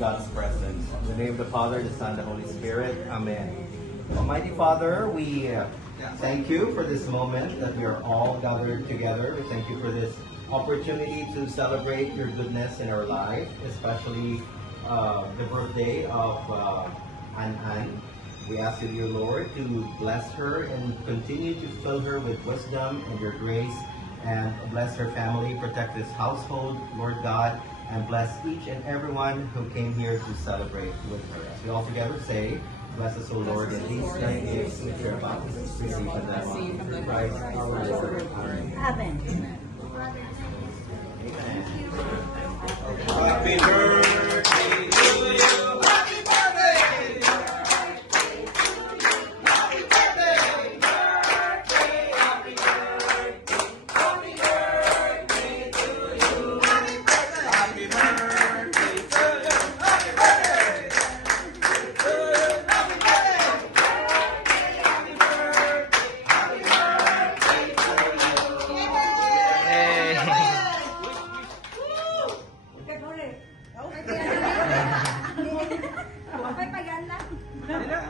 God's presence. In the name of the Father, the Son, the Holy Spirit. Amen. Almighty Father, we thank you for this moment that we are all gathered together. We thank you for this opportunity to celebrate your goodness in our life, especially the birthday of An. We ask you, dear Lord, to bless her and continue to fill her with wisdom and your grace, and bless her family, protect this household, Lord God, and bless each and everyone who came here to celebrate with her. As we all together say, bless us, O Lord, in these great gifts which are about to receive from them through Christ our Lord. Amen. Amen. Happy birthday to you. Happy birthday. Happy birthday. Happy birthday. Happy birthday to you. Happy birthday. Happy birthday to you. Happy birthday. To you. Happy birthday. Happy birthday. Happy birthday to you. Okay pa yan lang. Yes.